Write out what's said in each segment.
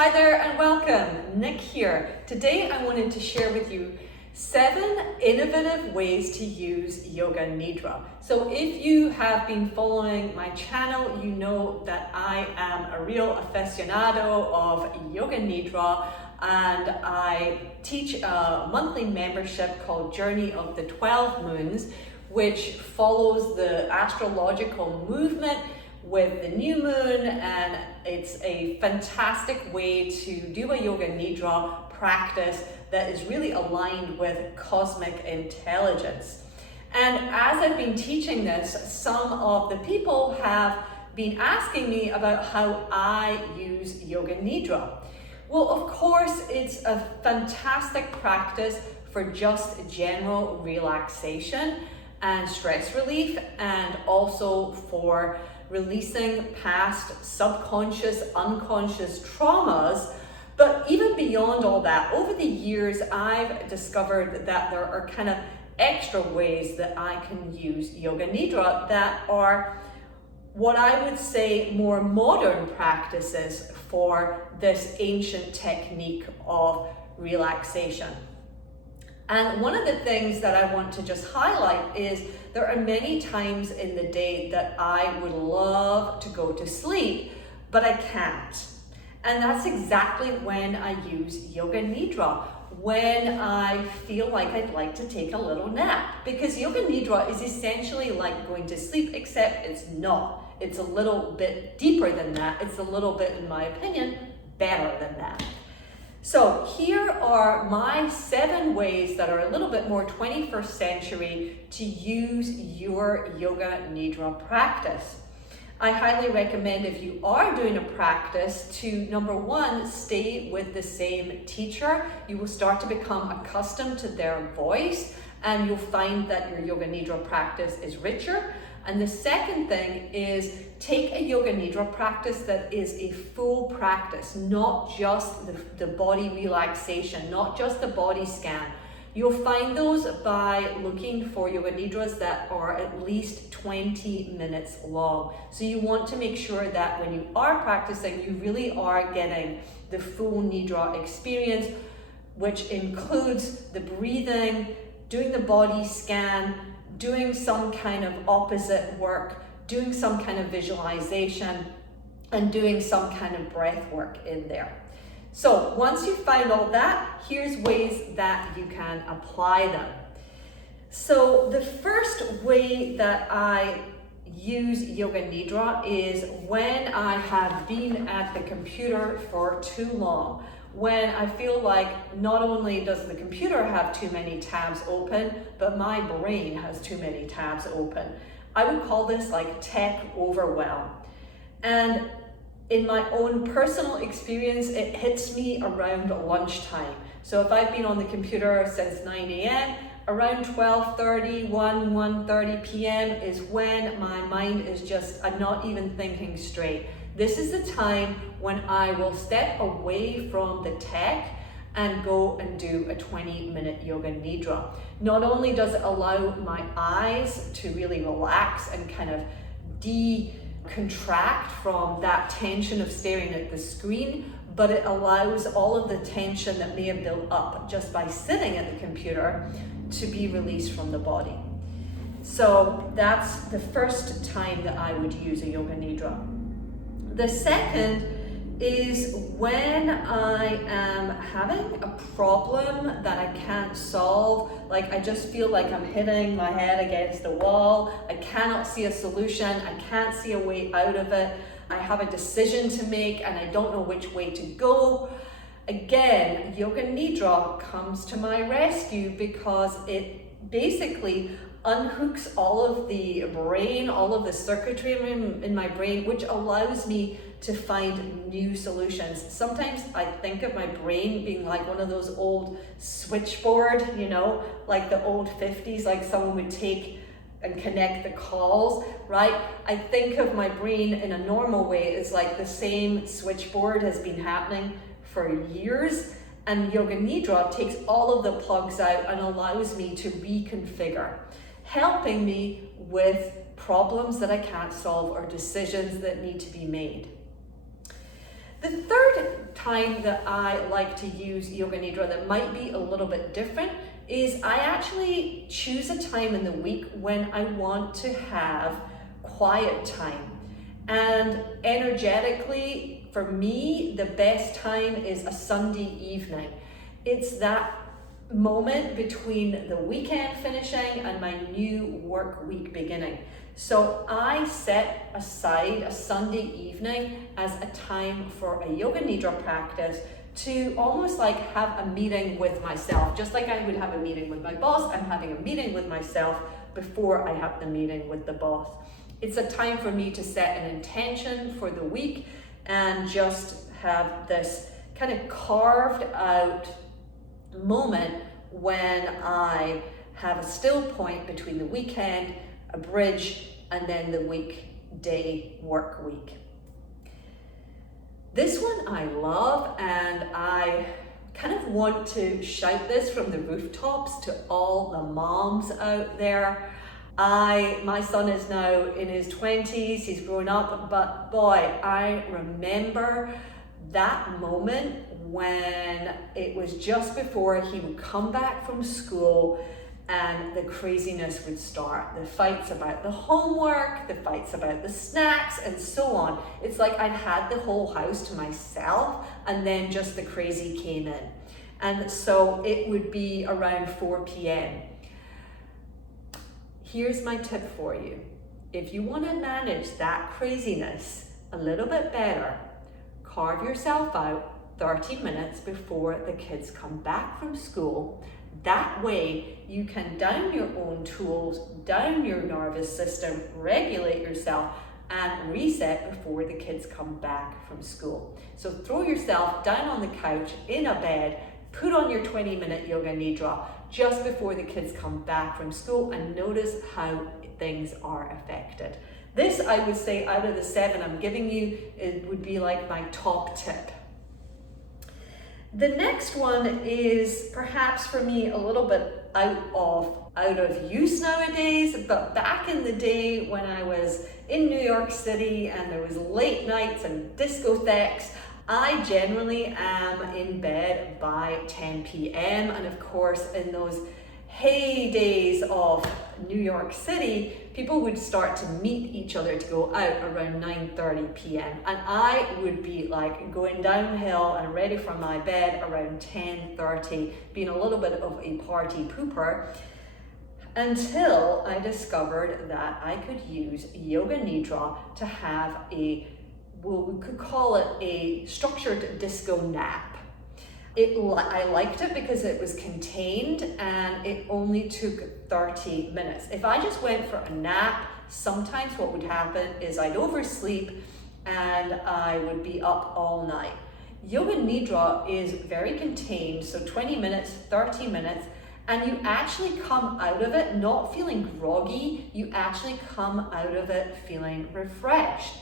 Hi there and welcome, Nic here. Today I wanted to share with you 7 innovative ways to use Yoga Nidra. So if you have been following my channel, you know that I am a real aficionado of Yoga Nidra, and I teach a monthly membership called Journey of the 12 Moons, which follows the astrological movement with the new moon, and it's a fantastic way to do a Yoga Nidra practice that is really aligned with cosmic intelligence. And as I've been teaching this, some of the people have been asking me about how I use Yoga Nidra. Well, of course, it's a fantastic practice for just general relaxation and stress relief, and also for releasing past subconscious, unconscious traumas. But even beyond all that, over the years, I've discovered that there are kind of extra ways that I can use Yoga Nidra that are what I would say more modern practices for this ancient technique of relaxation. And one of the things that I want to just highlight is there are many times in the day that I would love to go to sleep, but I can't. And that's exactly when I use Yoga Nidra, when I feel like I'd like to take a little nap. Because Yoga Nidra is essentially like going to sleep, except it's not. It's a little bit deeper than that. It's a little bit, in my opinion, better than that. So here are my 7 ways that are a little bit more 21st century to use your Yoga Nidra practice. I highly recommend, if you are doing a practice, to number 1, stay with the same teacher. You will start to become accustomed to their voice, and you'll find that your Yoga Nidra practice is richer. And the second thing is take a Yoga Nidra practice that is a full practice, not just the body relaxation, not just the body scan. You'll find those by looking for Yoga Nidras that are at least 20 minutes long. So you want to make sure that when you are practicing, you really are getting the full Nidra experience, which includes the breathing, doing the body scan, doing some kind of opposite work, doing some kind of visualization, and doing some kind of breath work in there. So once you find all that, here's ways that you can apply them. So the first way that I use Yoga Nidra is when I have been at the computer for too long. When I feel like not only does the computer have too many tabs open, but my brain has too many tabs open. I would call this like tech overwhelm. And in my own personal experience, it hits me around lunchtime. So if I've been on the computer since 9 a.m., around 12:30, 1:30 p.m. is when my mind is just, I'm not even thinking straight. This is the time when I will step away from the tech and go and do a 20-minute Yoga Nidra. Not only does it allow my eyes to really relax and kind of contract from that tension of staring at the screen, but it allows all of the tension that may have built up just by sitting at the computer to be released from the body. So that's the first time that I would use a Yoga Nidra. The second is when I am having a problem that I can't solve, like I just feel like I'm hitting my head against the wall, I cannot see a solution, I can't see a way out of it, I have a decision to make and I don't know which way to go. Again, Yoga Nidra comes to my rescue because it basically unhooks all of the brain, all of the circuitry in my brain, which allows me to find new solutions. Sometimes I think of my brain being like one of those old switchboard, like the old 50s, like someone would take and connect the calls, right? I think of my brain in a normal way as like the same switchboard has been happening for years, and Yoga Nidra takes all of the plugs out and allows me to reconfigure, helping me with problems that I can't solve or decisions that need to be made. The third time that I like to use Yoga Nidra that might be a little bit different is I actually choose a time in the week when I want to have quiet time. And energetically, for me, the best time is a Sunday evening. It's that moment between the weekend finishing and my new work week beginning. So I set aside a Sunday evening as a time for a Yoga Nidra practice to almost like have a meeting with myself. Just like I would have a meeting with my boss, I'm having a meeting with myself before I have the meeting with the boss. It's a time for me to set an intention for the week and just have this kind of carved out moment when I have a still point between the weekend, a bridge, and then the weekday work week. This one I love, and I kind of want to shout this from the rooftops to all the moms out there. My son is now in his 20s, he's grown up, but boy, I remember that moment when it was just before he would come back from school and the craziness would start. The fights about the homework, the fights about the snacks, and so on. It's like I'd had the whole house to myself, and then just the crazy came in. And so it would be around 4 p.m. Here's my tip for you. If you want to manage that craziness a little bit better, carve yourself out 30 minutes before the kids come back from school. That way you can down your own tools, down your nervous system, regulate yourself, and reset before the kids come back from school. So throw yourself down on the couch in a bed, put on your 20-minute Yoga Nidra just before the kids come back from school, and notice how things are affected. This, I would say, out of the 7 I'm giving you, it would be like my top tip. The next one is perhaps for me a little bit out of use nowadays, but back in the day when I was in New York City and there was late nights and discotheques, I generally am in bed by 10 p.m. and of course in those heydays of New York City, people would start to meet each other to go out around 9:30 p.m. and I would be like going downhill and ready for my bed around 10:30, being a little bit of a party pooper, until I discovered that I could use Yoga Nidra to have we could call it a structured disco nap. I liked it because it was contained and it only took 30 minutes. If I just went for a nap, sometimes what would happen is I'd oversleep and I would be up all night. Yoga Nidra is very contained, so 20 minutes, 30 minutes, and you actually come out of it not feeling groggy, you actually come out of it feeling refreshed.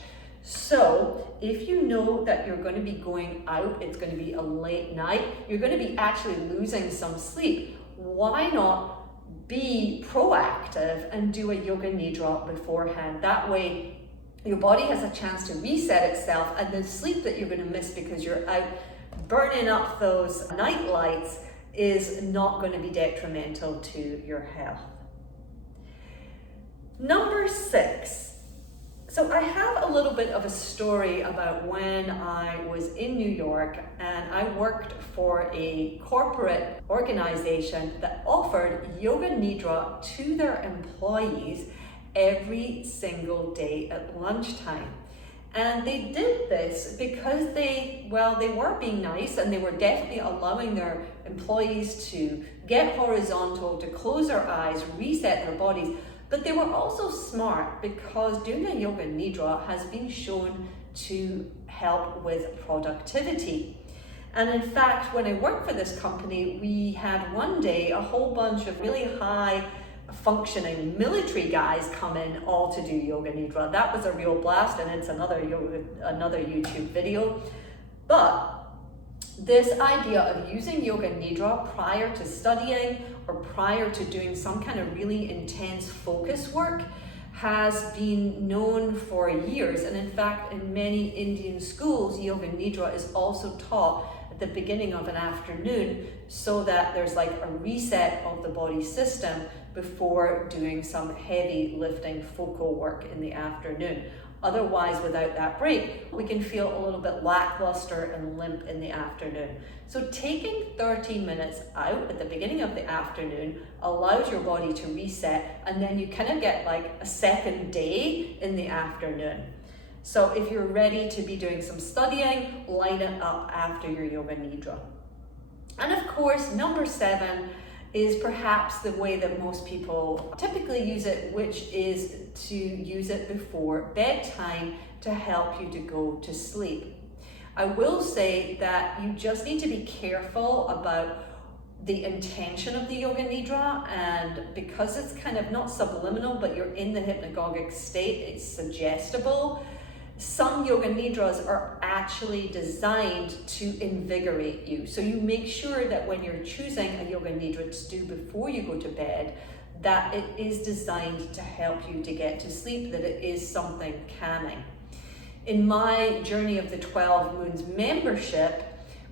So if you know that you're going to be going out, it's going to be a late night, you're going to be actually losing some sleep, why not be proactive and do a Yoga Nidra beforehand? That way your body has a chance to reset itself, and the sleep that you're going to miss because you're out burning up those night lights is not going to be detrimental to your health. Number 6. So I have a little bit of a story about when I was in New York and I worked for a corporate organization that offered Yoga Nidra to their employees every single day at lunchtime. And they did this because they were being nice and they were definitely allowing their employees to get horizontal, to close their eyes, reset their bodies. But they were also smart because doing a Yoga Nidra has been shown to help with productivity. And in fact, when I worked for this company, we had one day a whole bunch of really high functioning military guys come in all to do Yoga Nidra. That was a real blast, and it's another YouTube video. But this idea of using Yoga Nidra prior to studying or prior to doing some kind of really intense focus work has been known for years, and in fact in many Indian schools Yoga Nidra is also taught at the beginning of an afternoon, so that there's like a reset of the body system before doing some heavy lifting focal work in the afternoon. Otherwise, without that break, we can feel a little bit lackluster and limp in the afternoon. So taking 30 minutes out at the beginning of the afternoon allows your body to reset, and then you kind of get like a second day in the afternoon. So if you're ready to be doing some studying, line it up after your Yoga Nidra. And of course, number 7 is perhaps the way that most people typically use it, which is to use it before bedtime to help you to go to sleep. I will say that you just need to be careful about the intention of the Yoga Nidra, and because it's kind of not subliminal, but you're in the hypnagogic state, it's suggestible. Some Yoga Nidras are actually designed to invigorate you. So you make sure that when you're choosing a Yoga Nidra to do before you go to bed, that it is designed to help you to get to sleep, that it is something calming. In my Journey of the 12 Moons membership,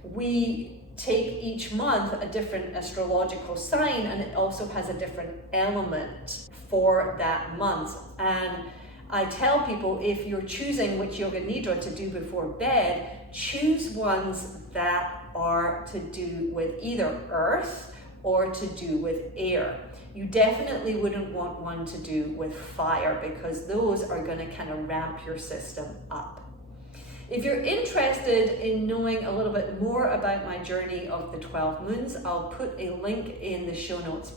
we take each month a different astrological sign, and it also has a different element for that month. And I tell people, if you're choosing which Yoga Nidra to do before bed, choose ones that are to do with either earth or to do with air. You definitely wouldn't want one to do with fire, because those are going to kind of ramp your system up. If you're interested in knowing a little bit more about my Journey of the 12 Moons, I'll put a link in the show notes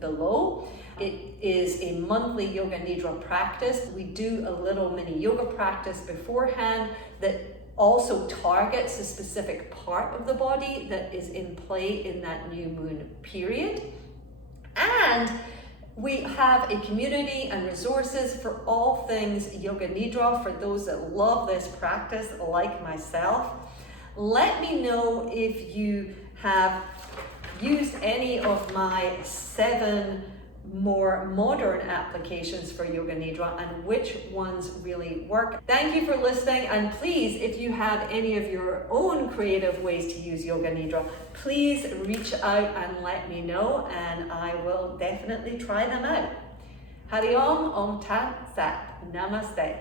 below. It is a monthly Yoga Nidra practice. We do a little mini yoga practice beforehand that also targets a specific part of the body that is in play in that new moon period. And we have a community and resources for all things Yoga Nidra for those that love this practice like myself. Let me know if you have used any of my 7 more modern applications for Yoga Nidra and which ones really work. Thank you for listening, and please, if you have any of your own creative ways to use Yoga Nidra, please reach out and let me know, and I will definitely try them out. Hari Om, Om Tat Sat, Namaste.